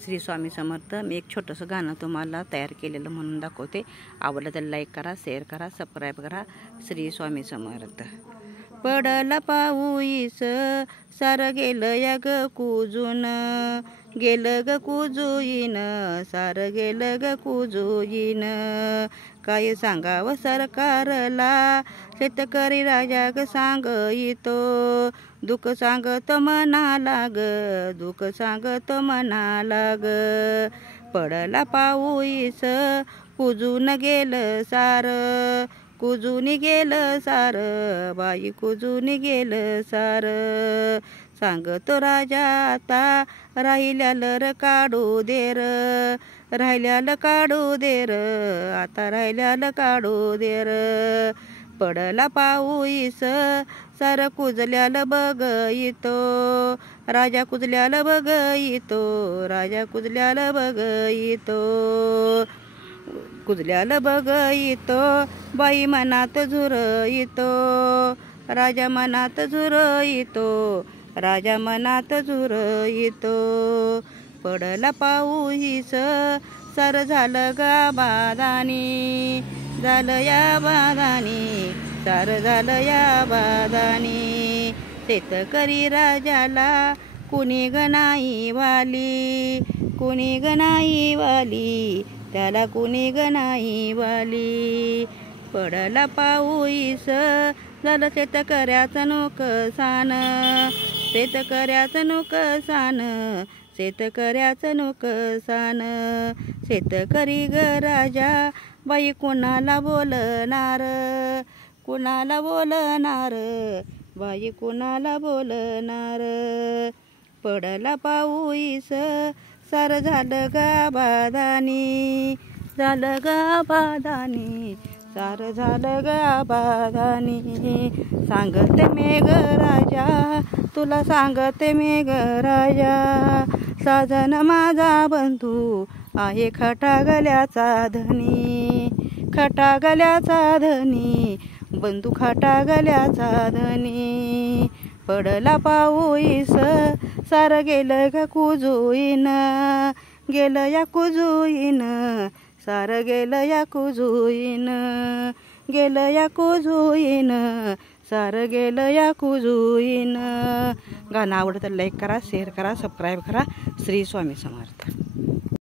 श्री स्वामी समर्थ। मी एक छोटंसं गाणं तुम्हाला तयार केलेलं म्हणून दाखवते। आवडलं तर लाईक करा, शेअर करा, सबस्क्राईब करा। श्री स्वामी समर्थ। पडला पाऊस सार गेलं या ग कुजून, गेलं ग कुजूईन, सार गेलं ग कुजूईन। काय सांगावं सरकारला, शेतकरी राजा ग सांगतो, दुःख सांगत मनाला ग, दुःख सांगत मनाला ग। पडला पाऊस कुजून गेलं सार, कुजून गेलं सार, बाई कुजून गेलं सार। सांगतो राजा आता राहिल्यालं र काढू देर, राहिल्यालं काढू देर, आता राहिल्यालं काढू देर। पडला पाऊस सार कुजल्यालं बघितो, राजा कुजल्यालं बघितो, राजा कुजल्यालं बघितो, कुजल्यालं बघितो, बाई मनात झुरइतो, राजा मनात झुरइतो, राजा मनात झुरइतो। पडला पाऊस सार झालं गा बादानी, झालं या बादानी, सार झालं या बादानी। शेतकरी राजाला कुणी गणाई वाली, कुणी गणाई वाली, त्याला कुणी गणाई वाली। पडला पाऊस झालं शेतकऱ्याचं नुकसान, शेतकऱ्याचं नुकसान, शेतकऱ्याचं नुकसान। शेतकरी ग राजा बाई कुणाला बोलणार, कुणाला बोलणार, बाई कुणाला बोलणार। पडला पाऊस सार झालं गा बादानी, झालं गा बादानी, सार झालं गा बादानी। सांगते मेघ राजा तुला, सांगते मेघ राजा, साजन माझा बंधू आहे खटा गल्याचा धनी, खटा गल्याचा धनी, बंधू खटा गल्याचा धनी। पडला पाऊस सार गेलं ग कुजूईन, गेलं या कुजूईन, सार गेलं या कुजूईन, गेलं या कुजूईन, सार गेलं या कुजूईन। गाणं आवडतं लाईक करा, शेअर करा, सबस्क्राईब करा। श्री स्वामी समर्थ।